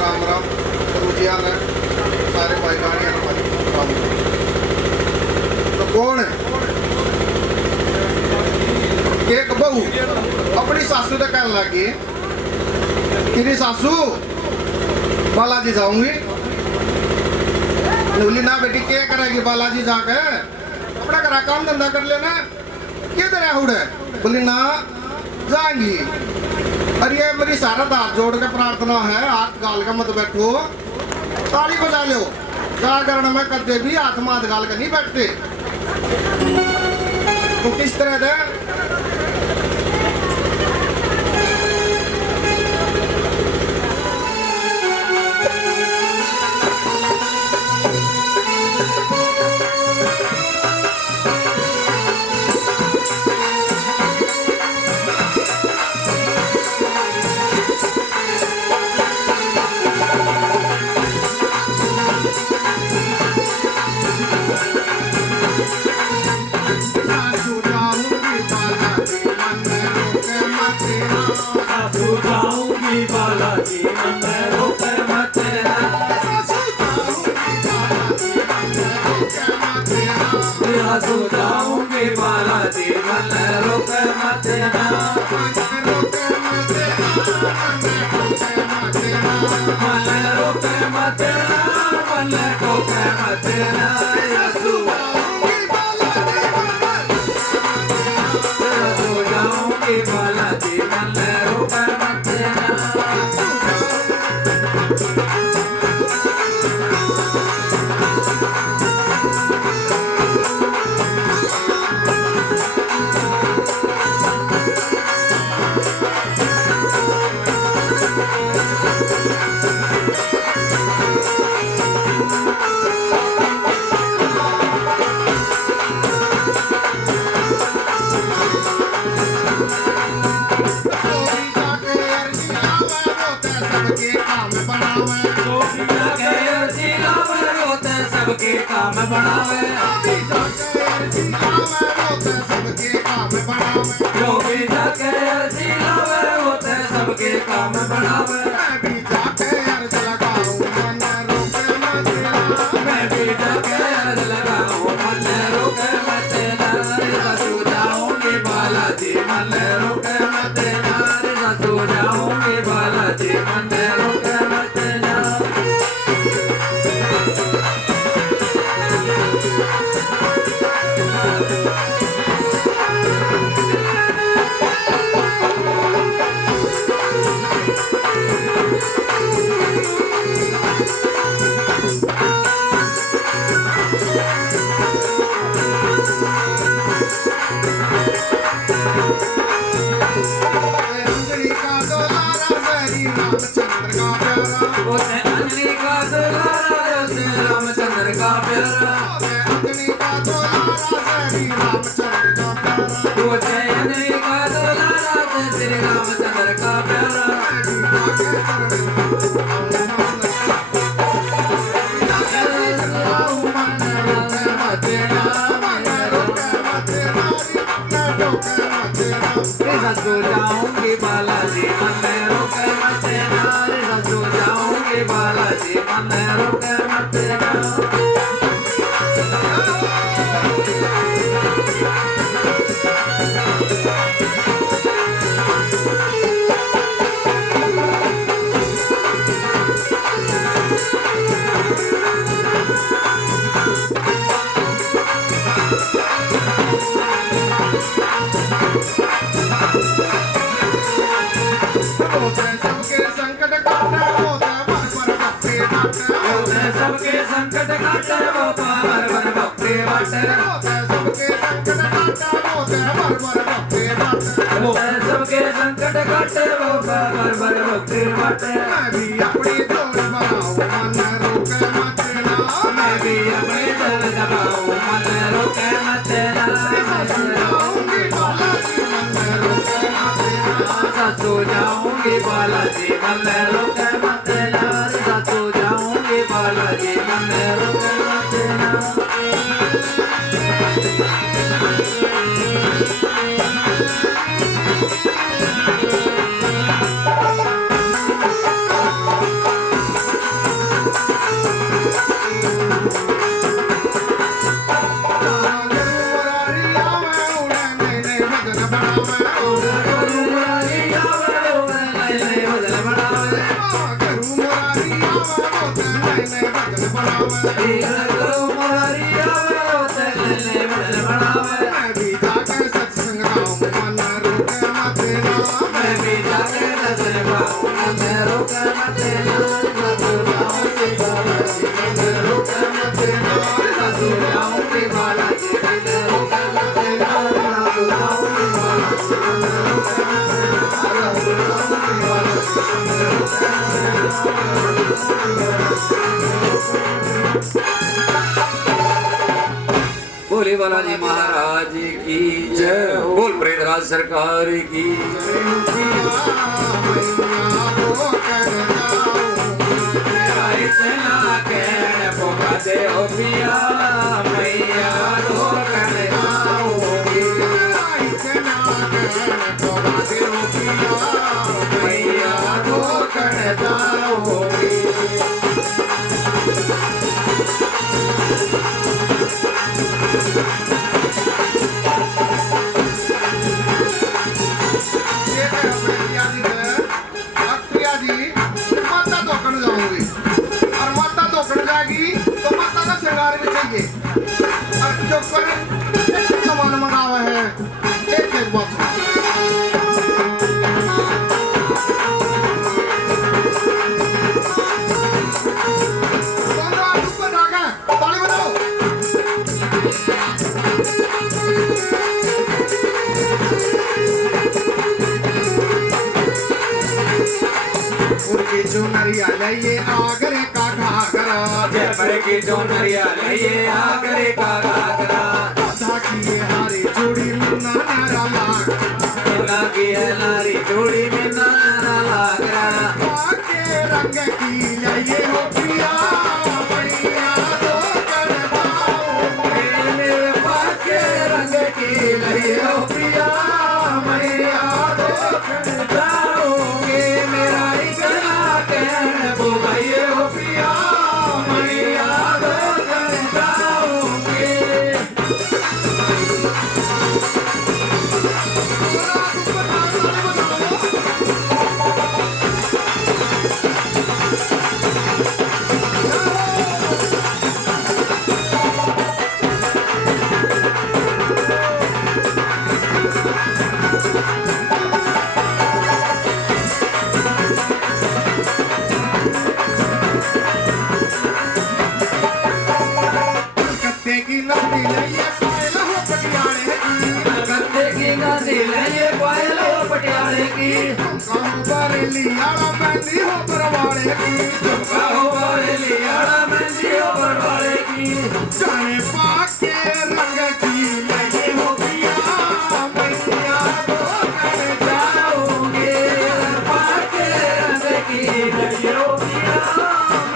राम राम गुरुजिया ने सारे भाई गाड़ियां राम तो कौन है एक बहू अपनी सासू तो कहने लगी तेरी सासू बालाजी जाऊंगी बोली ना बेटी क्या करेगी बालाजी जाके अपना करा काम धंधा कर लेना क्या तेरा हुड़ है बोली ना जाएंगी। अरे ये मेरी सारा हाथ जोड़ के प्रार्थना है हाथ गाल का मत बैठो ताली बजा लो जागरण में कदे भी हाथ माथ गाल का नहीं बैठते तो किस तरह से जाऊंगी बालाजी मन रोक मत ना मन रोक मत ना मन रोक मत ना जाऊंगी बालाजी मन रोक मत ना सबके काम बनावे सबके काम बनावे जो भी जाके अर्जी लावे होते सबके काम बनावे मैं भी जाके अर्ज लगाऊं मन रोके मत मैं भी जाके अर्ज लगाऊं मन रोके मत ससु जाऊंगी बालाजी मन रोके मत ससु जाऊंगी बालाजी मन रोके मत रामचंद्र का प्यारा अंजनी का दुलारा श्री रामचंद्र का प्यारा अंजनी का दुलारा श्री रामचंद्र का प्यारा ससु जाऊंगी बालाजी मन रोके मत ससु जाऊंगी बालाजी मन रोके मत सबके संकट काटे वो पार पर भक्ति बाटे सबके संकट काटे वो पार पर भक्ति बाटे सबके संकट काटे वो पार पर भक्ति बाटे मैं भी अपनी जोड़ बनाऊं मन रोके मत ना मैं भी अपनी जोड़ बनाऊं मन रोके मत ना ससु जाऊंगी बालाजी मन रोके मत ना ससु जाऊंगी बालाजी मन रोके मत ना ससु जाऊंगी बालाजी मन रोके मत ना करो मुरारी आवे रोते ले मन बनावे मैं भी जाके सत्संग गाऊं मन रुके मत ना मैं भी जाके सत्संग गाऊं मन रुके मत ना ससुराओं के बालाजी मन रुके मत ना ससुराओं के बालाजी मन रुके मत ना ससुराओं के बालाजी मन रुके मत बोले बालाजी महाराज की जय बोल प्रेतराज सरकार की मेरा इतना कहने पोका दे हो पिया मैया रो कर जाऊंगी मैया रो कर जाऊंगी सामान मंगावा है एक एक बात ताली बजाओ उनकी चुनरिया लइए आगरे का घाघरा जयपुर की चोनरिया लइए आगरे का घाघरा धाकिए हारी चूड़ी मुन्ना नारा लाग मुन्ना की है नारी चूड़ी में नारा लाग रहा आके रंग की लइए हो पिया मैया दो कर मेरे पाके रंग की लइए हो पिया मैया दो कर जाओगे मेरा इतना कहने बुलाइए हो पिया मैया दो कर जाओगे कत्ते की लंबी लइए पायल हो पटियाले की कत्ते की गांधी लइए पायल हो पटियाले की कहूं बरेली आड़ा मेहंदी हो बरवाड़े की झुमका हो बरेली आड़ा मेहंदी हो बरवाड़े की जाने पाके रंग की लइए हो पिया मैया दो कर जाओगे पाके रंग की लइए हो पिया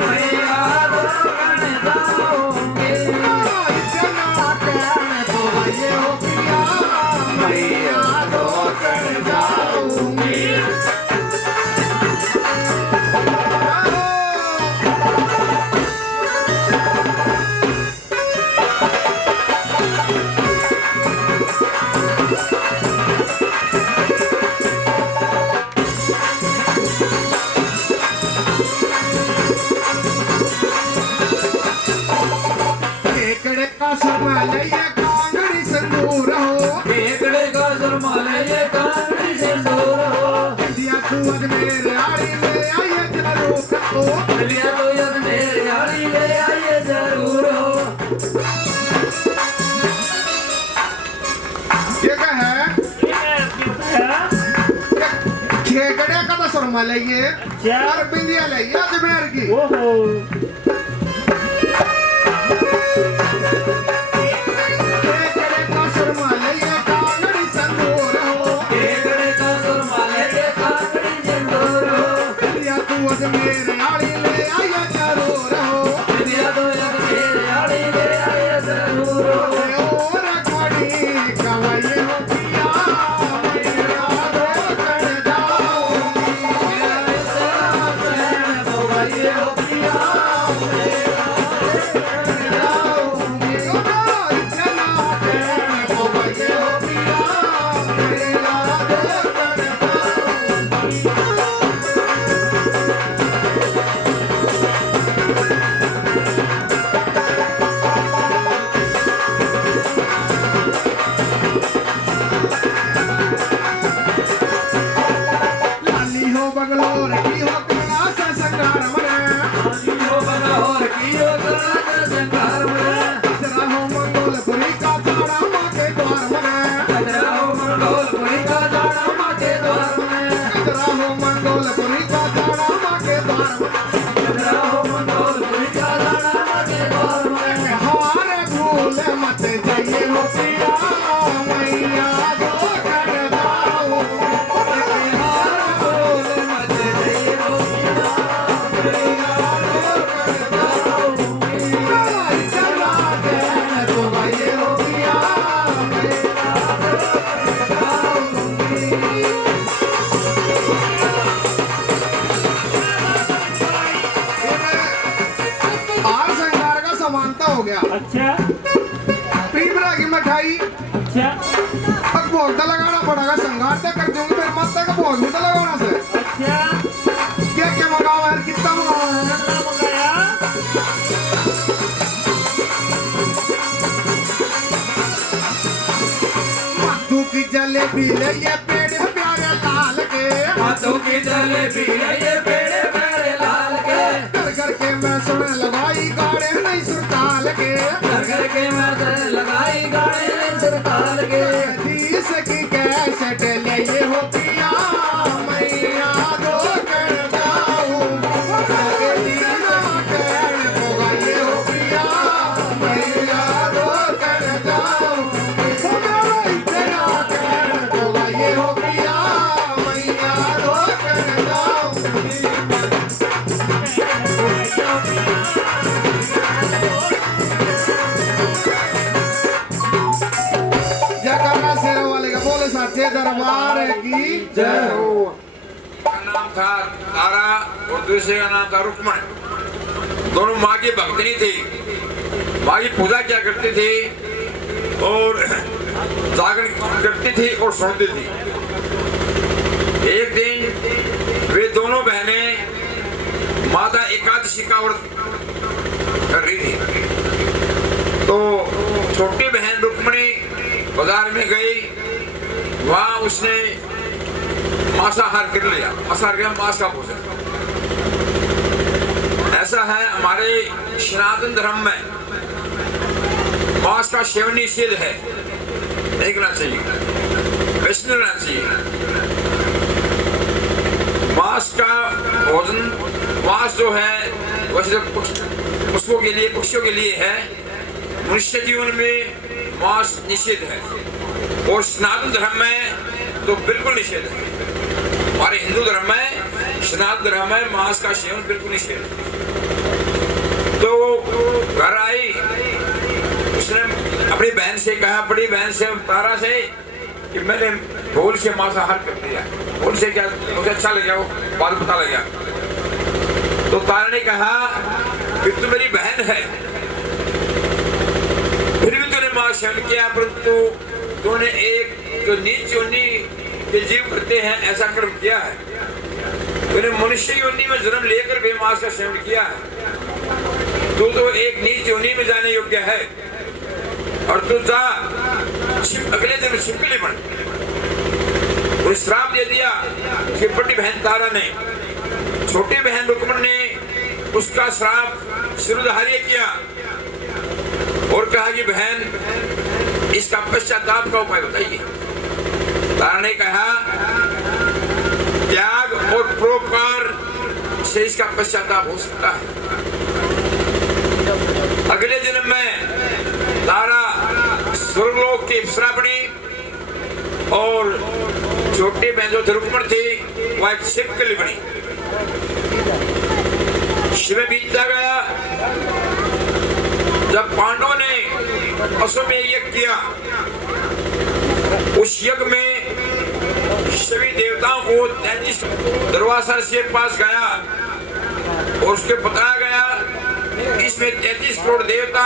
मैया दो कर जाओगे इतना कहने तो लइए हो पिया मैया दो कर जाऊंगी केकड़े का समय लइए कांगड़ी संदूर हो केकड़े का सुरमाले ये कांगड़ी से दूर हो दिया तू अजमेर आड़ी ले आइए जरूर हो लिया तो यद मेरे आड़ी ले आइए जरूर हो ये क्या है केकड़े का तो सुरमा लइए और बिंदिया लइए अजमेर की केकड़े का सुरमा लइए कांगड़ी संदूर हो केकड़े का सुरमाले ये कांगड़ी से दूर हो दिया तू अजमेर आड़ी ले आइए जरूर हो लिया तो यद मेरे आड़ी ले आइए जरूर हो और खड़ी कवाई हो पिया मैया दो कर जाऊंगी मेरा इतना प्रेम भोगाइए हो पिया हो गया। अच्छा पीपरा की मिठाई अच्छा अब भोग तो लगाना पड़ेगा, संगार तो कर दूंगी फिर मत तक भोग भी तो लगाना से। अच्छा क्या क्या मंगावा है, कितना मंगावा है? कितना मंगाया? मधु की जलेबी ले ये पेड़ प्यारे लाल के, मधु की जलेबी ये पेड़े प्यारे लाल के, घर घर के मैं सुन लगाई गाड़े नहीं सुरताल के, घर घर के मैं लगाई गाड़े सरताल के, तीस की कैसेट ले ये हो पिया मैया दो कर जाऊं, दीना कर होगा ये हो पिया मैया दो कर जाऊं, तेरा कर होगा ये हो पिया मैया दो कर जाऊं। जयकारा शेरों वाले का बोले साचे दरबार की जय हो। का नाम था तारा और दूसरे का नाम था रुक्मण। दोनों माँ की भक्तनी थी, माँ की पूजा किया करती थी और जागरण करती थी और सुनती थी। एक दिन वे दोनों बहनें माता एकादशी का व्रत कर रही थी, तो छोटी बहन रुक्मणी बाजार में गई, वहां उसने मांसाहार कर लिया। मांसाहार क्या? मांस का भोजन। ऐसा है हमारे सनातन धर्म में, मांस का सेवन निषेध है, नहीं करना चाहिए, वैष्णव रहना चाहिए। मांस का भोजन, मांस जो है वैसे पशुओं के लिए, पक्षियों के लिए है, मनुष्य जीवन में मांस निषेध है और सनातन धर्म में तो बिल्कुल निषेध है। हमारे हिंदू धर्म में, सनातन धर्म में मांस का सेवन बिल्कुल निषेध है। तो घर आई, उसने अपनी बहन से कहा, बड़ी बहन से तारा से, कि मैंने भूल से मांसाहार कर दिया। भूल से क्या? मुझे अच्छा लगा, वो बाद पता लगा। तो तारा ने कहा कि तू मेरी बहन है, फिर भी तूने मांस सेवन किया, परंतु तूने एक जो नीच योनि के जीव करते हैं ऐसा कर्म किया है। तूने मनुष्य योनि में जन्म लेकर भी मांस का सेवन किया है। तू तो एक नीच योनि में जाने योग्य है, और तू जा अगले दिन छिपकली बन। उन्हें श्राप दे दिया कि बड़ी बहन तारा ने, छोटी बहन रुक्मण ने उसका श्राप सिरधार्य किया और कहा कि बहन इसका पश्चाताप का उपाय बताइए। तारा ने कहा त्याग और परोपकार से इसका पश्चाताप हो सकता है। अगले जन्म में तारा स्वर्गलोक की अप्सरा बनी और छोटी बहन जो रुक्मण थी वह एक छिपकली बनी। समय बीतता गया, जब पांडवों ने अश्वमेध यज्ञ किया, उस यज्ञ में सभी देवताओं को 33 दुर्वासा ऋषि के पास गया और उसके बताया गया इसमें 33 करोड़ देवता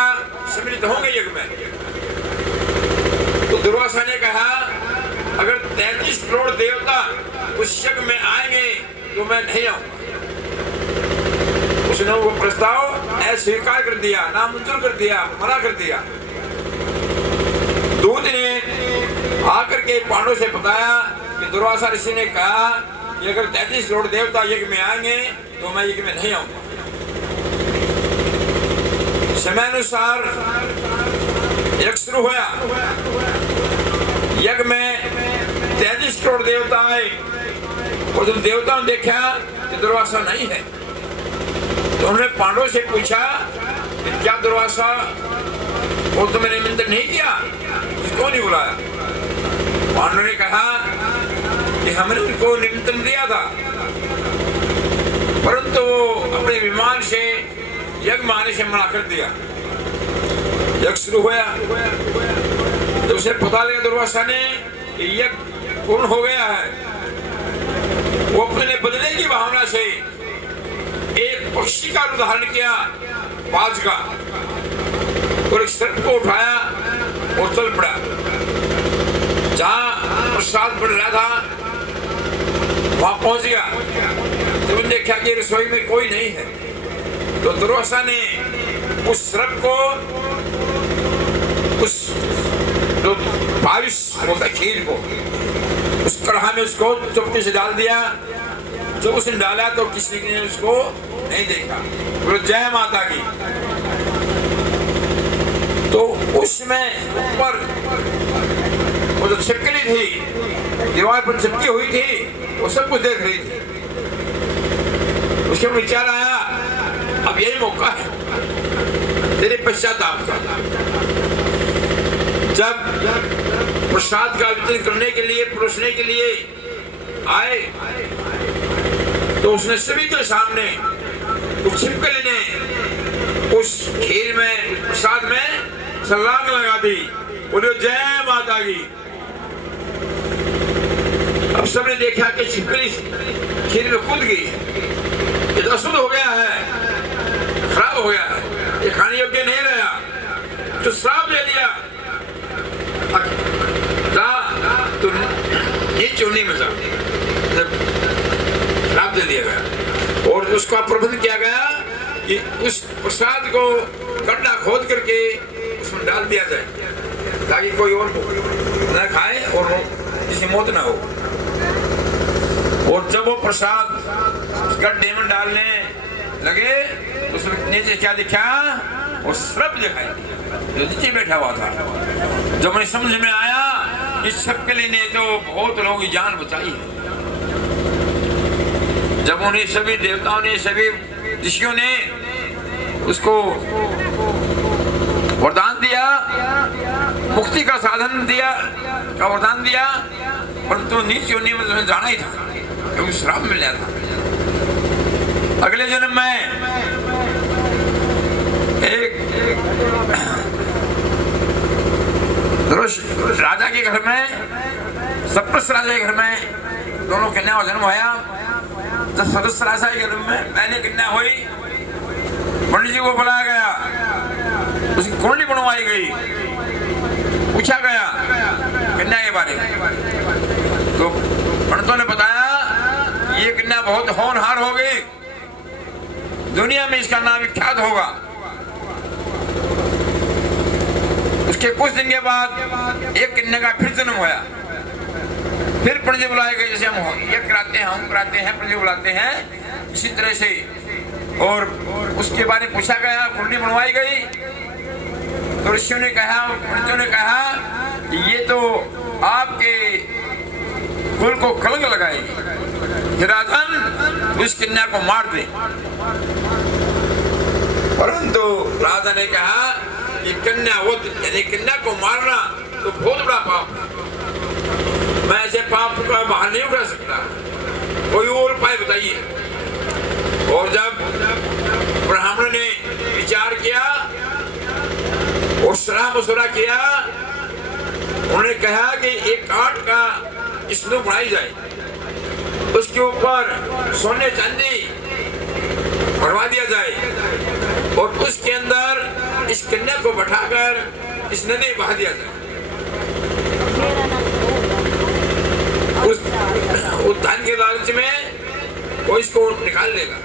सम्मिलित होंगे यज्ञ में। तो दुर्वासा ने कहा अगर 33 करोड़ देवता उस यज्ञ में आएंगे तो मैं नहीं आऊंगा। उसने वो प्रस्ताव अस्वीकार कर दिया, नामंजूर कर दिया, मना कर दिया। दूत ने आकर के पांडवों से बताया कि दुर्वासा ऋषि ने कहा कि अगर 33 करोड़ देवता यज्ञ में आएंगे तो मैं यज्ञ में नहीं आऊंगा। समयानुसार यज्ञ शुरू हुआ। यज्ञ में 33 करोड़ देवता आए और जब देवताओं ने देखा कि दुर्वासा नहीं है तो उन्होंने पांडवों से पूछा कि क्या दुर्वासा वो तो मैंने निमंत्रण नहीं किया, किसको नहीं बुलाया? पांडवों ने कहा कि हमने उनको निमंत्रण दिया था, परंतु वो अपने विमान से यज्ञ में आने से मना कर दिया। यज्ञ शुरू हुआ, जब उसे पता लगा दुर्वासा ने कि यज्ञ पूर्ण हो गया है, वो अपने बदले की भावना से एक पक्षी का उदाहरण किया, बाज का। और एक सर्प को उठाया और चल पड़ा। जहां प्रसाद बढ़ रहा था वहां पहुंच गया। जब तो देखा कि रसोई में कोई नहीं है तो दुर्वासा ने उस सर्प को उस जो बारिश होता खीर को उस कढ़ा में उसको चुपके से डाल दिया। जब उसने डाला तो किसी ने उसको नहीं देखा। बोलो जय माता की। तो उसमें ऊपर वो जो छिपकली थी दीवार पर चिपकी हुई थी वो सब कुछ देख रही थी। उसके विचार आया अब यही मौका है तेरे पश्चाताप का। जब प्रसाद का वितरण करने के लिए परोसने के लिए आए तो उसने सभी के सामने उस छिपकली ने उस खीर में प्रसाद में छलांग लगा दी। बोलो जय माता की। अब सबने देखा कि छिपकली खीर में कूद गई है। ये तो अशुद्ध हो गया है, खराब हो गया है, ये खाने योग्य नहीं रहा। तो श्राप दे दिया तो नीचे चुनी में जा श्राप दे दिया गया। और उसका प्रबंध किया गया कि उस प्रसाद को गड्ढा खोद करके उसमें डाल दिया जाए ताकि कोई और न खाए और किसी मौत ना हो। और जब वो प्रसाद गड्ढे में डालने लगे तो उसमें नीचे क्या दिखा? वो सर्प दिखाई दिया जो नीचे बैठा हुआ था। जब मुझे समझ में आया इस छिपकली ने तो बहुत लोगों की जान बचाई है। जब उन्हें सभी देवताओं ने सभी ऋषियों ने उसको वरदान दिया, मुक्ति का साधन दिया का वरदान दिया, परंतु नीच योनि में तुम्हें जाना ही था क्योंकि श्राप मिल जाता। अगले जन्म में एक राजा के घर में, सप्तस राजा के घर में दोनों कन्या का जन्म हुआ। जब सदस्य राजा के घर में पहले कन्या हुई, पंडित जी को बुलाया गया, उसकी कुंडली बनवाई गई, पूछा गया कन्या के बारे में। तो पंडितों ने बताया ये कन्या बहुत होनहार हो गई, दुनिया में इसका नाम विख्यात होगा। उसके कुछ दिन के बाद एक कन्या का फिर जन्म हुआ। फिर पंडित बुलाए गए, जैसे हम ये कराते हैं, हम कराते हैं, पंडित बुलाते हैं, इसी तरह से। और उसके बारे में पूछा गया, कुंडली बनवाई गई। तो ऋषियों ने कहा, पंडितों ने कहा कि ये तो आपके कुल को कलंक लगाएगी, राजन उस कन्या को मार दे। परंतु राजा ने कहा कि कन्या वध यानी कन्या को मारना तो बहुत बड़ा पाप है, मैं ऐसे पाप का बाहर नहीं उठा सकता, कोई और उपाय बताइए। और जब ब्राह्मण ने विचार किया और सलाह मशवरा किया, उन्होंने कहा कि एक काठ का स्नूप बनाई जाए, उसके ऊपर सोने चांदी भरवा दिया जाए और उसके अंदर इस कन्या को बैठाकर इस नदी बहा दिया जाए। उस धन के लालच में वो इसको निकाल लेगा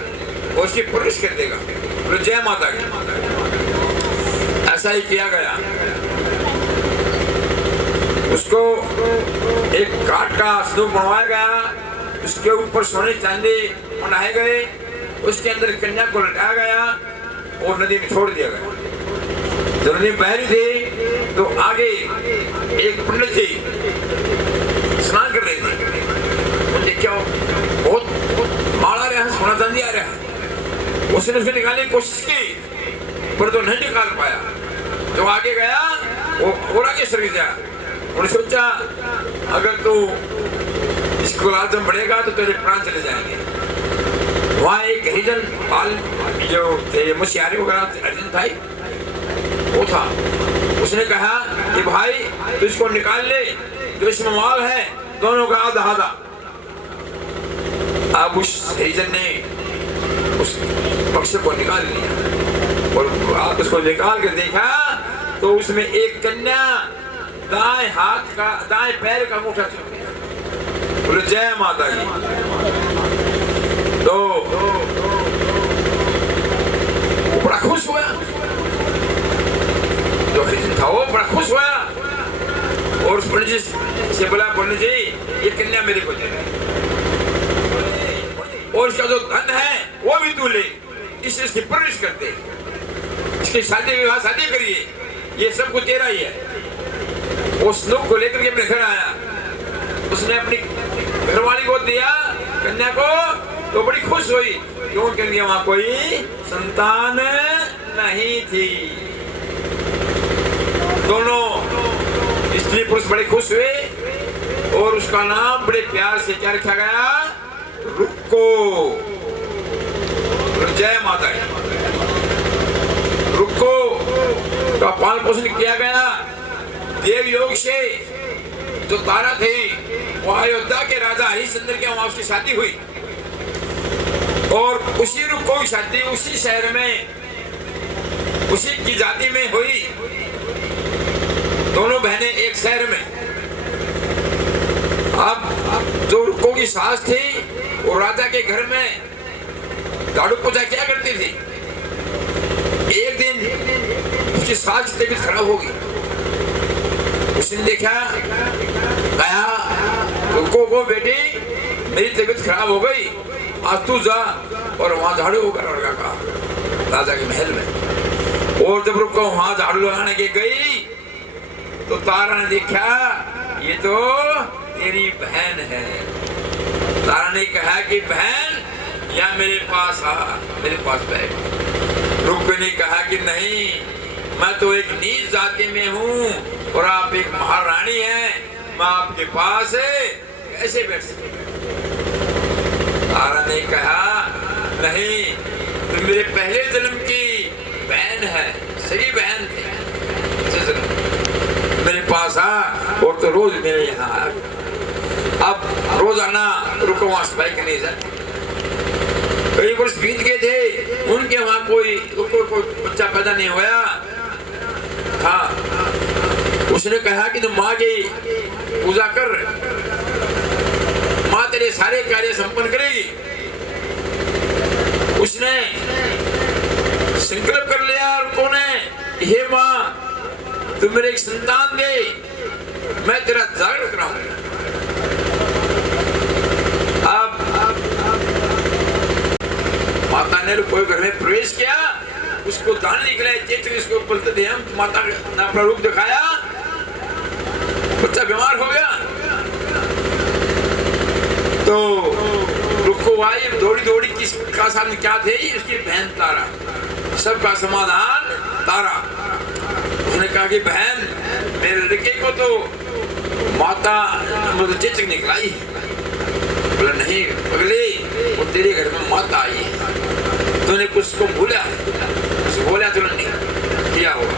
और इसकी पुरुष कर देगा। तो जय माता की। ऐसा ही किया गया। उसको एक काठ का स्तूप बनवाया गया, उसके ऊपर सोने चांदी बनाए गए, उसके अंदर कन्या को लटाया गया और नदी में छोड़ दिया गया। जब नदी बह रही थी तो आगे एक पंडित जी स्नान कर रहे थे। क्या बहुत माल आ रहा है, सोना चांदी आ रहा है। उसने उसको निकालने की कोशिश की पर तो नहीं निकाल पाया। जो आगे गया वो और आगे सर गया। उन्होंने सोचा अगर तू इसको लालचम बढ़ेगा तो तेरे प्राण चले जाएंगे। वहाँ एक हरिजन पाल जो थे मुशियारी वगैरह हरिजन था वो था। उसने कहा कि भाई तू इसको निकाल ले, जो इसमें माल है दोनों का आधा आधा। अब उस हरिजन ने उस पक्ष को निकाल लिया और उसको निकाल कर देखा तो उसमें एक कन्या दाएं हाथ का दाएं पैर का अंगूठा चुन लिया। बोले जय माता की। तो वो बड़ा खुश हुआ, जो हरिजन था वो बड़ा खुश हुआ और उस पंडित जी से बोला, पंडित जी ये कन्या मेरे को दे और इसका जो धन है वो भी तू ले, इसकी परवरिश कर दे, इसकी शादी विवाह शादी करिए, ये सब कुछ तेरा ही है। उस लोग को लेकर के अपने घर आया, उसने अपनी घरवाली को दिया कन्या को, तो बड़ी खुश हुई, क्यों क्योंकि वहां कोई संतान नहीं थी। दोनों स्त्री पुरुष बड़े खुश हुए और उसका नाम बड़े प्यार से क्या रखा गया, रुक्को। जय माता की। रुक्को का पालन पोषण किया गया। देव योग से जो तारा थी वो अयोध्या के राजा हरिश्चंद्र के वहां उसकी शादी हुई और उसी रुक्को की शादी उसी शहर में उसी की जाति में हुई। दोनों बहनें एक शहर में। अब जो रुक्को की सास थी वो राजा के घर में झाड़ू पोछा क्या करती थी। एक दिन उसकी सास की तबीयत खराब हो गई। उसने देखा, कहा रुक्को को, बेटी मेरी तबीयत खराब हो गई, आज तू जा और वहां झाड़ू होकर लगा राजा के महल में। और जब रुक्को वहां झाड़ू लगाने के गई तो तारा ने देखा ये तो तेरी बहन है। तारा ने कहा कि बहन या मेरे पास आ, मेरे पास बैठ। रुक्को ने कहा कि नहीं, मैं तो एक नीच जाति में हूँ और आप एक महारानी हैं, मैं आपके पास कैसे बैठ सकती। तारा ने कहा नहीं, तुम मेरे पहले जन्म की बहन है, सही बहन थी, मेरे पास आ और तो रोज मेरे यहाँ आ। अब रोजाना रुको वहां सफाई करने जाए। कई वर्ष बीत गए थे, उनके वहां कोई बच्चा पैदा नहीं हुआ। हाँ, उसने कहा कि तुम माँ की पूजा कर, माँ तेरे सारे कार्य संपन्न करेगी। उसने संकल्प कर लिया रुको ने, हे माँ तू मेरे एक संतान दे, मैं तेरा जागरण कराऊंगा। अब माता ने कोई घर में प्रवेश किया, उसको दान निकला, चेतन इसको बोलते थे हम। माता ने अपना रूप दिखाया, बच्चा बीमार हो गया तो रुको आई दौड़ी दौड़ी, किसका सामने क्या थे, उसकी बहन तारा, सबका समाधान तारा। उसने कहा कि बहन मेरे लड़के को तो माता मतलब चेचक निकलाई है। बोला नहीं अगले, वो तेरे घर में माता आई है, तूने कुछ को भूला, कुछ बोला तूने नहीं किया होगा।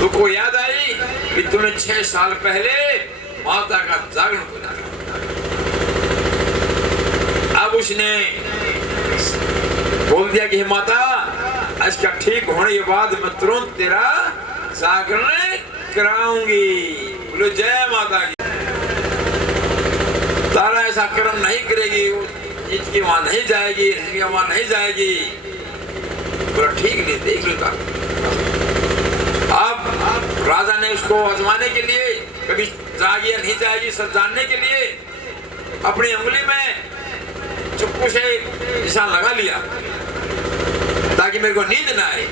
तुमको याद आई कि तूने 6 साल पहले माता का जागरण किया। अब उसने बोल दिया कि माता इसका ठीक होने के बाद मैं तुरंत तेरा जागरण कराऊंगी। बोलो जय माता की। तारा ऐसा कर्म नहीं करेगी, इसकी वहां नहीं जाएगी, इसकी वहां नहीं जाएगी। बोला ठीक नहीं, देख लेता। अब राजा ने उसको आजमाने के लिए, कभी जाएगी या नहीं जाएगी सब जानने के लिए, अपनी उंगली में चुप्पू से निशान लगा लिया ताकि मेरे को नींद ना आए।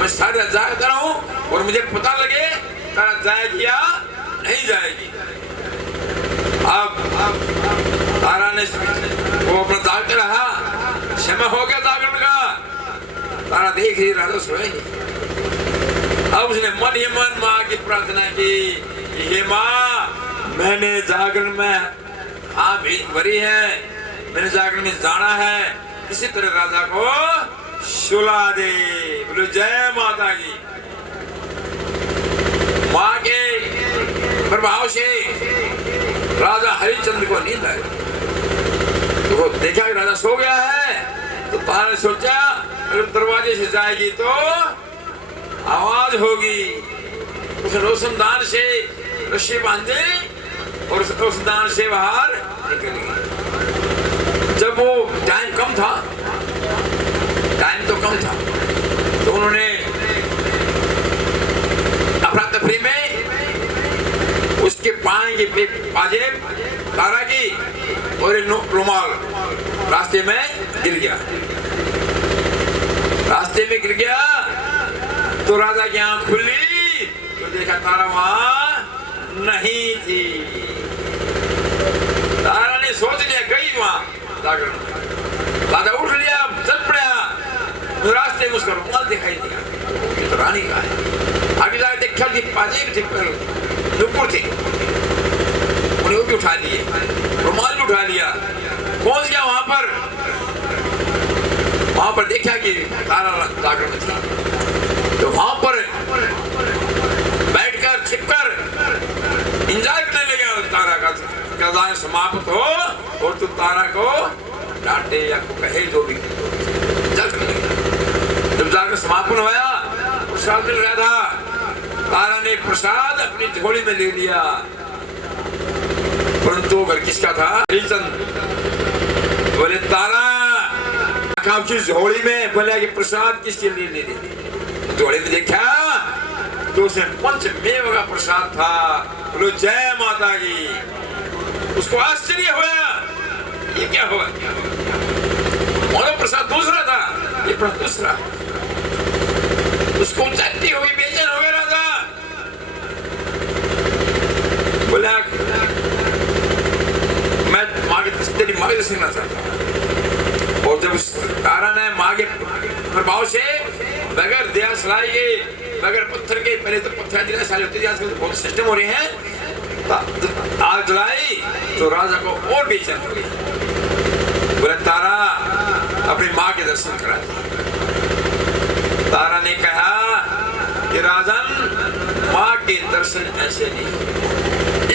मैं सारी रात जागता रहूं और मुझे पता लगे तारा जाएगी या नहीं जाएगी। अब तारा ने वो अपना जागते रहा, समय हो गया जागरण का। तारा देख ही राजा सोएगी। अब उसने मन ही मन माँ की प्रार्थना की, हे माँ मैंने जागरण में हाँ भीत भरी है, मैंने जागरण में जाना है, इसी तरह राजा को सुला दे। बोलो जय माता की। माँ के प्रभाव से राजा हरिश्चंद्र को नींद आई। तो वो देखा कि राजा सो गया है, तो तारा ने सोचा अगर दरवाजे से जाएगी तो आवाज होगी। उस रोशनदान से रस्सी बांधे और उस रोशनदान से बाहर निकल गई। जब वो टाइम कम था, टाइम तो कम था, तो उन्होंने अफरा तफरी में उसके पाजेब तारा की और एक रुमाल रास्ते में गिर गया। रास्ते में गिर गया तो राजा की आंख खुली तो देखा तारा वहां नहीं थी। तारा ने सोच लिया गई वहां जाकर। राजा उठ लिया, चल पड़ा, तो रास्ते में उसका रुमाल दिखाई दिया। तो रानी का है। आगे जाकर देखा कि पाजेब थे, नुपुर थे, उन्हें वो भी उठा लिए, रुमाल भी उठा लिया। पहुंच गया वहां पर देखा कि तारा जागरण में थी। तो वहां पर बैठकर छिपकर इंतजार करने लगा तारा का किरदार समाप्त हो और तू तारा को डांटे या को कहे जो भी। जब जाकर समापन हुआ, प्रसाद मिल रहा था, तारा ने प्रसाद अपनी झोली में ले लिया, परंतु घर किसका था? हरिचंद। बोले तारा की झोली में, बोला कि प्रसाद किसके लिए ले ली? झोली में देखा तो उसमें पंचमेव का प्रसाद था। बोलो जय माता की। उसको आश्चर्य हुआ, ये क्या हुआ? और प्रसाद दूसरा था, ये प्रसाद दूसरा। उसको चट्टी हो गई, बेचैन हो गया राजा। बोला मैं तेरी माँ के दर्शन करना चाहता हूँ। और जब तारा ने माँ के प्रभाव से बगैर दिया सलाई के, बगैर पत्थर के, पहले तो पत्थर दिया सलाई होती थी, आजकल तो बहुत सिस्टम हो रहे हैं, आग जलाई तो राजा को और बेचैन हो गई। बोले तारा अपनी माँ के दर्शन करा। तारा ने कहा कि राजन, माँ के दर्शन ऐसे नहीं,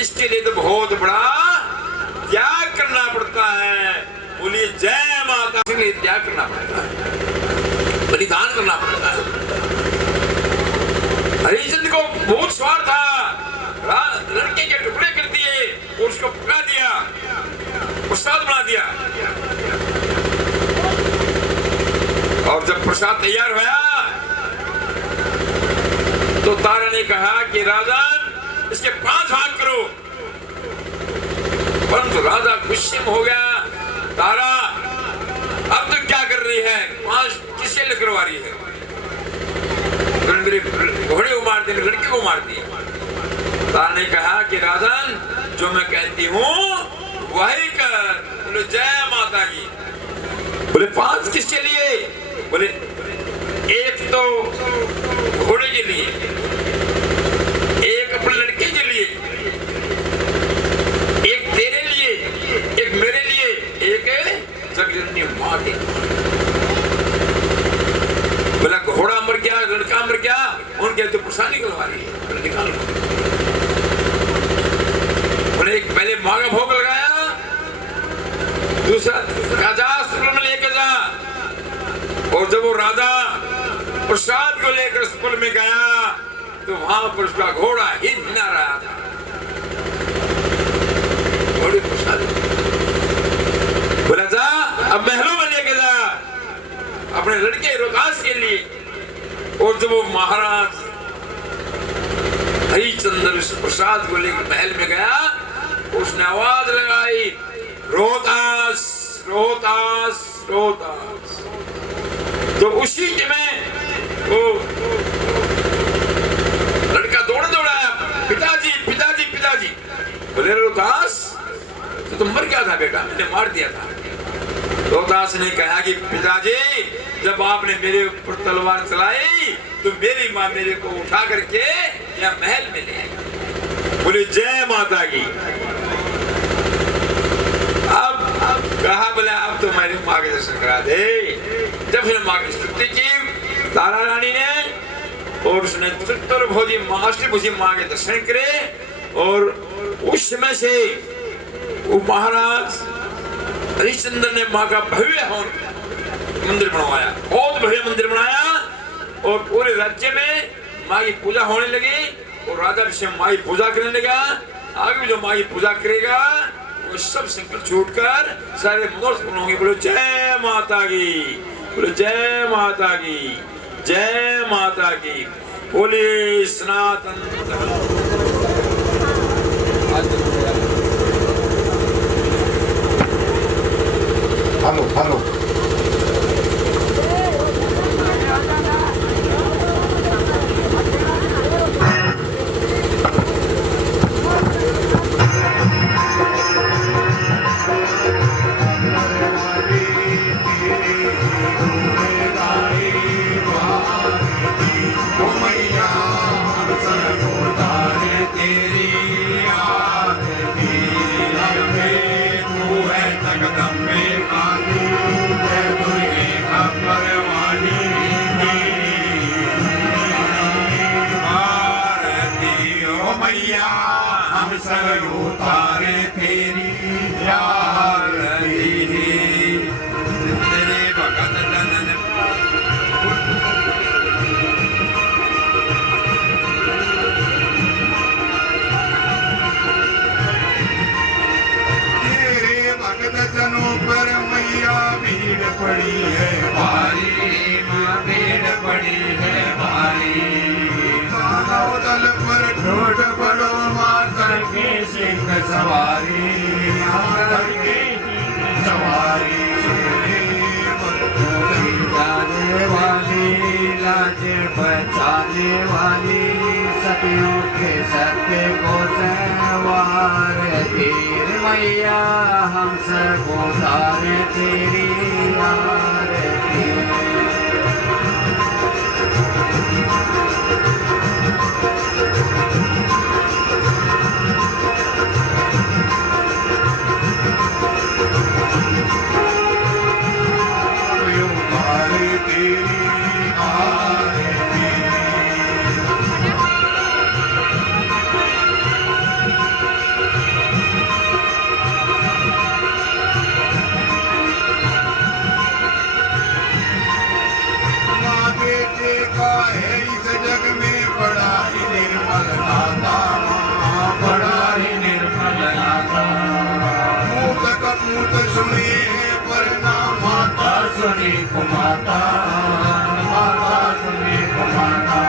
इसके लिए तो बहुत बड़ा त्याग करना पड़ता है। बोलिए जय माता। के लिए त्याग करना पड़ता है, बलिदान करना पड़ता है। हरिचंद को बहुत स्वार था, लड़के के टुकड़े कर दिए और उसको पका दिया, प्रसाद बना दिया। और जब प्रसाद तैयार हुआ तो तारा ने कहा कि राजन, इसके 5 भाग करो। परंतु राजा गुस्से में हो गया। तारा अब तो क्या कर रही है? 5 किससे करवा रही है? मेरे घोड़े को मार दिया, लड़के को मार दिया। तारा ने कहा कि राजन, जो मैं कहती हूँ वही कर। बोले जय माता की। बोले 5 किसके लिए? बोले एक तो घोड़े के लिए, एक अपने लड़के के लिए, एक तेरे लिए, एक मेरे लिए, एक जगजननी माँ के। बोला घोड़ा मर गया, लड़का मर गया, उनके तो प्रसाद निकलवा रही है, निकाल। बोले एक पहले माँ का भोग लगाया, दूसरा राजा स्कूल में लेके जा। और जब वो राजा प्रसाद को लेकर स्कूल में गया तो वहां पर उसका घोड़ा हिल ना रहा था। घोड़े प्रसाद बोला जा, अब महलों में लेके जा अपने लड़के रोहतास के लिए। और जब वो महाराज हरिचंद्र उस प्रसाद को लेकर महल में गया, उसने आवाज लगाई, रोहतास रोहतास रोहतास। तो उसी में वो लड़का दौड़ा आया, पिताजी पिताजी पिताजी। बोले रोहतास, तो तुम मर गया था बेटा, मैंने मार दिया था। रोहतास ने कहा कि पिताजी, जब आपने मेरे ऊपर तलवार चलाई तो मेरी माँ मेरे को उठा करके यहाँ महल में ले आई। बोले जय माता की। अब कहा, बोला अब तो मेरी माँ के दर्शन करा दे। जब फिर माँ की स्तुति की तारा रानी ने, और उसने चतुर्भुजी अष्टभुजी माँ के दर्शन करे। और उस समय से वो महाराज हरिश्चंद्र ने माँ का भव्य मंदिर बनवाया, बहुत भव्य मंदिर बनाया। और पूरे राज्य में माँ की पूजा होने लगी और राजा विषम माँ की पूजा करने लगा। आगे भी जो माँ की पूजा करेगा वो सब संकट छूटकर सारे मनोरथ पूर्ण होंगे। बोलो जय माता की, बोलो जय माता की, जय माता की, बोले सनातन हेलो हेलो पड़ी है भारी, माँ भीड़ पड़ी है भारी। मानव दल पर ठोट पड़ो माँ करके सिंह सवारी, करके सवारी। जाने वाली लाज बचाने वाली, सतियों के सत्य को संवार तेरी मैया, हम सबको तारे तेरी आरती। माता माता सुने को माता,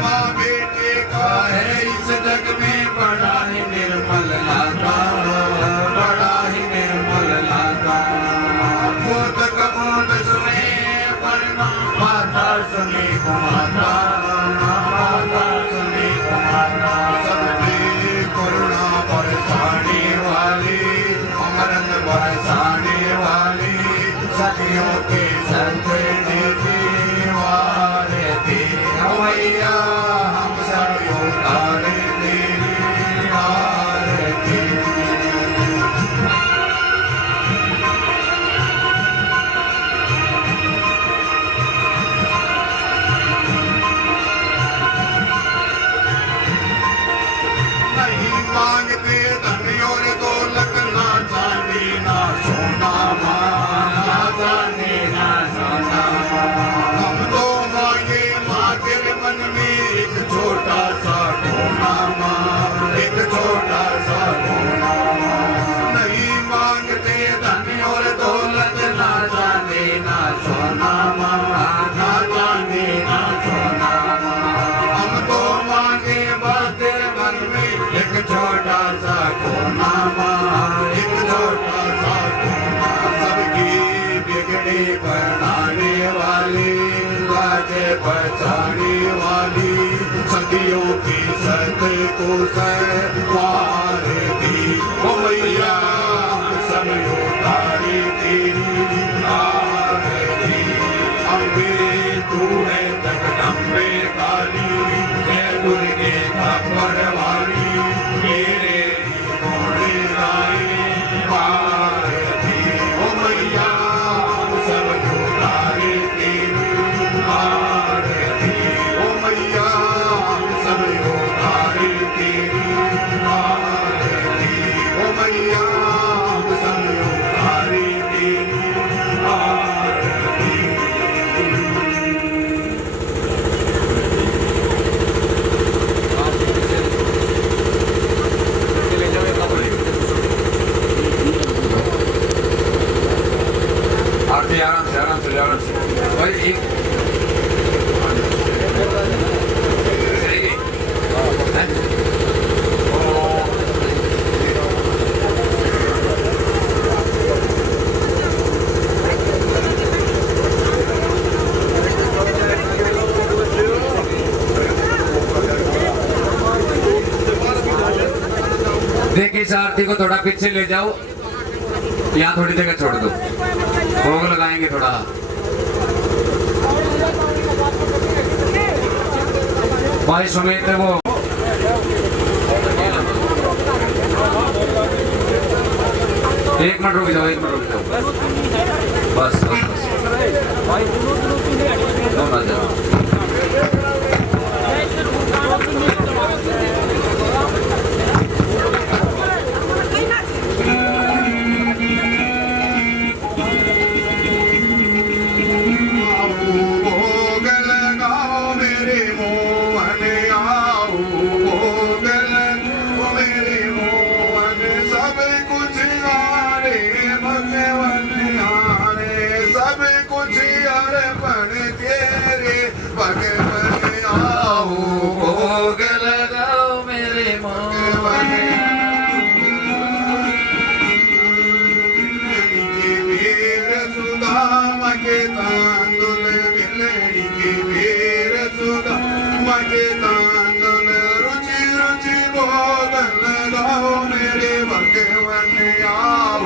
माँ बेटे का है इस जग में बड़ा ही निर्मल लाता, बड़ा ही निर्मल लाता। मूत कपूत सुने परना माता सुने को माता, माता सुने को माता। सबकी करुणा बरसाने वाली, अमृत बरसाने वाली, सखियों के संग देती वारती। मैया हम सब उतारे तेरी आरती। नहीं मांगते धन और दौलत, ना चांदी ना सोना, हम तो मांगे माँ तेरे मन में एक छोटा सा कोना, माँ एक छोटा सा कोना। नहीं मांगते धन और दौलत, ना चांदी ना सोना, माँ ना चांदी ना सोना। हम तो मांगे बस तेरे मन में एक छोटा सा कोना, माँ एक छोटा सा कोना। सबकी बिगड़ी बनाने वाली, लाज बचाने वाली, सदियों की सत्य को संवार दी। ओ मैया सब उतारी तेरी आरती। अम्बे तू है जगदम्बे काली, जय दुर्गे खप्पर वाली, तेरे घोड़े लाई आरती। ओ मैया सब उतारी तेरी आरती। ओ मैया सब उतारी तेरी आरती। ओ मैया भाई एक देखिए इस आरती को थोड़ा पीछे ले जाओ, यहाँ थोड़ी जगह छोड़ दो, भोग लगाएंगे थोड़ा। भाई सुमित वो एक मिनट रुक जाओ, एक मिनट रुक जाओ, बस बस बस दो ना जाओ। भोग लगाओ मेरे मोहन, आओ भोग लगाओ मेरे मोहन, सब कुछ यारे भगवन यारे, सब कुछ अर्पण तेरे भगवन, आओ भोग लगाओ मेरे मोहन। के तांदुल बिलड़ी के वीर सुधा मके तांदुल, रुचि रुचि भोग लगाओ मेरे भगवन, आओ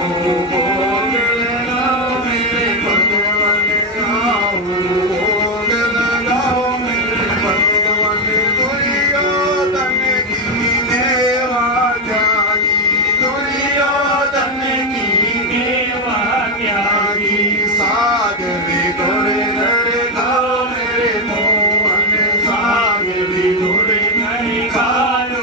भोग लगाओ मेरे भगवन, आओ भोग लगाओ मेरे भगवन। दुर्योधन की देवा त्यागी, दुर्योधन की देवा त्यागी, सागरी तोरे नरे खाओ मेरे मोहन, सागरी तोरे नरे खाओ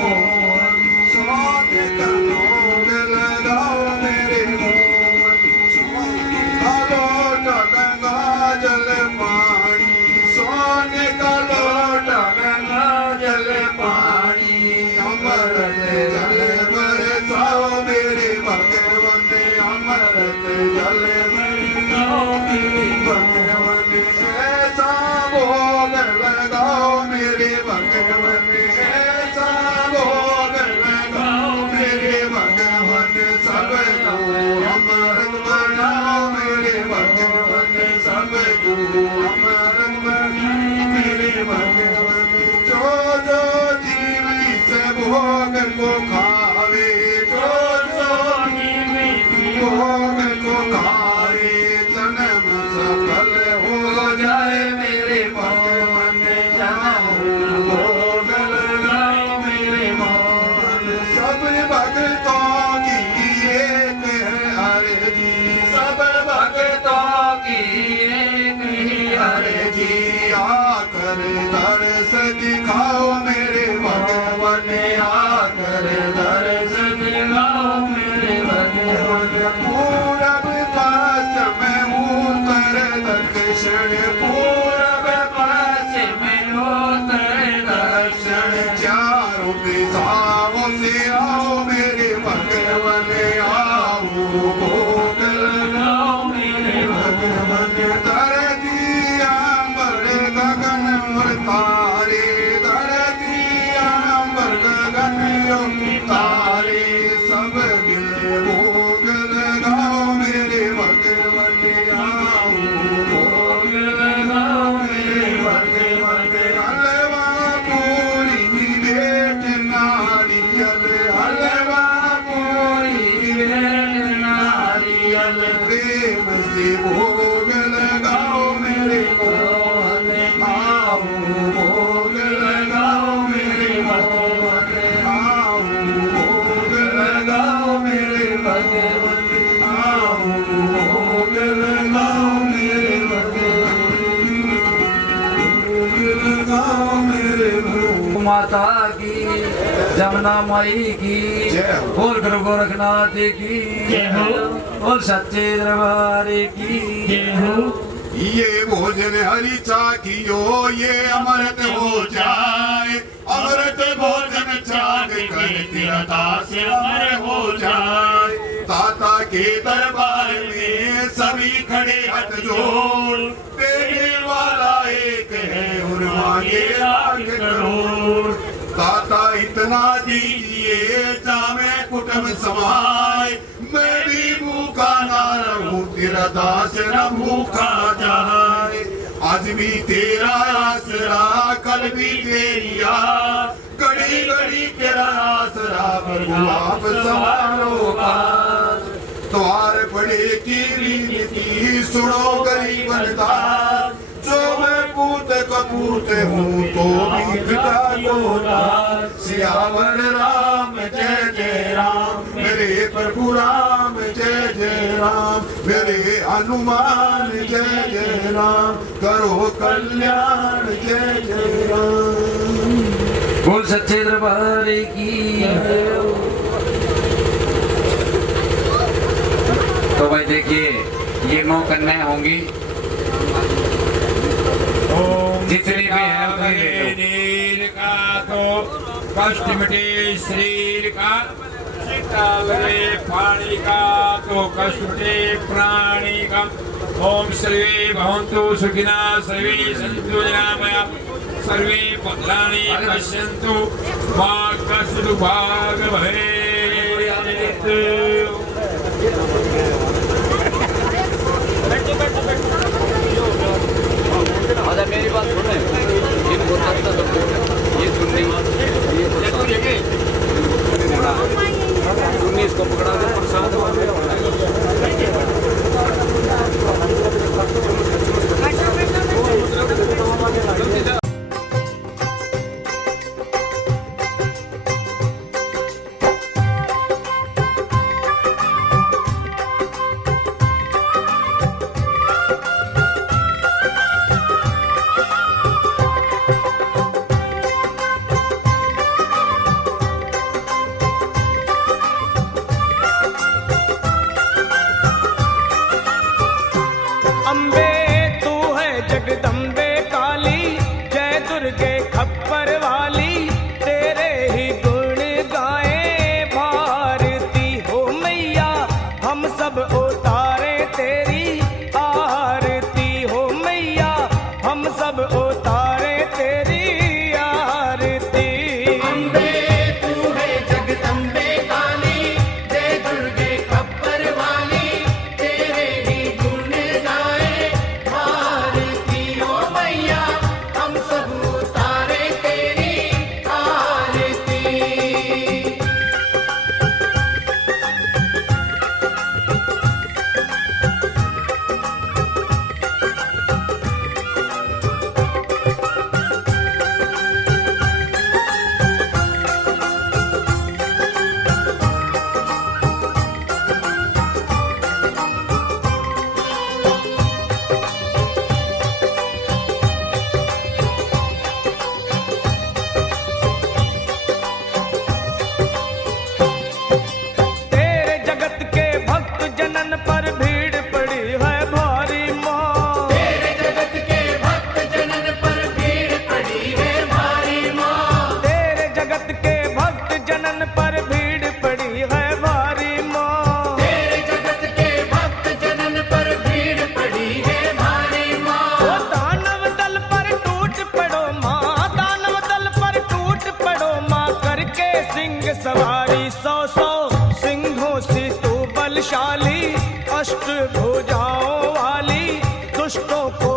मोहन, सोने का भोग लगाओ मेरे मोहन, सोने का लोटा गंगा जल पानी, सोने का लोटा गंगा जल पानी, अमृत जल बरसाओ मेरे भगवन, अमृत जल भगवन, ऐसा भोग लगाओ मेरे भगवन, ऐसा भोग लगाओ मेरे भगवन, सबको अमृत बनाओ मेरे भगवन, सबको अमृत बनाओ मेरे भगवन। जो जो जीव इस भोग को खावे, जो जो जीव भोग को खावे, जन्म सफल हो जाए मेरे भगवन, जन्म भोग लगाओ मेरे मोहन। सब भक्तों की एक है अर्जी, सब भक्तों की एक ही अर्जी, आकर दर्श दिखाओ मेरे भगवन, आकर दर्श दिखाओ मेरे भगवन। पूरब पश्चिम उत्तर दक्षिण, पूरब पश्चिम उत्तर दक्षिण, चारों दिशाओं से आओ मेरे भगवन, आओ भोग लगाओ मेरे भगवन। धरती अंबर गगन और तारे, धरती अंबर गगन और तारे, सब मिल भोग लगाओ मेरे भगवन, आओ भोग लगाओ मेरे भगवन। हलवा पूरी भेंट नारियल, हलवा पूरी भेंट नारियल, प्रेम से भोग लगाओ मेरे मोहन, आओ भोग लगाओ मेरे भगवन, आओ भोग लगाओ मेरे भगवन, आओ भोग लगाओ मेरे भगवन, भोग लगाओ मेरे भगवन। माता की, जमुना माई की, बोल गुरु गोरखनाथ की, बोल सच्चे दरबार की जय हो। ये भोजन हरि चाखियो, ये अमृत हो जाए, अमृत भोजन चाख कर तीरथा से अमर हो जाए। ताता के दरबार में सभी खड़े हाथ जोड़, तेरे ये लाख करोड़। दाता इतना दीजिए जामे कुटुंब समाए, मैं भी भूखा ना रहूं तेरा दास न भूखा जाए। आज भी तेरा आसरा कल भी तेरी याद, घड़ी घड़ी तेरा आसरा प्रभु आप संभालो पास। द्वार बड़े की रीति सुनो गरीब दास, जो मैं पूत कपूत हूँ तो भी पिता को दास। सियावर राम जय जय राम, मेरे प्रभु राम जय जय राम, मेरे हनुमान जय जय राम, करो कल्याण जय जय राम। बोल सच्चे दरबार की। तो भाई देखिए ये 9 कन्याएं होंगी, जितनी भी है नीर का तो कष्ट मिटे शरीर का, शीतल रे पानी का तो कष्ट मिटे प्राणी का। ओम सर्वे भवन्तु सुखिनः सर्वे सन्तु निरामयाः सर्वे भद्राणि पश्यन्तु मा कश्चित् भाग् भवेत्। आजा मेरी बात सुन, इनको तक ये सुन नहीं, सुननी इसको पकड़ा दे प्रसाद सवारी 100 सिंहों से तू बलशाली, अष्ट भुजाओं वाली दुष्टों को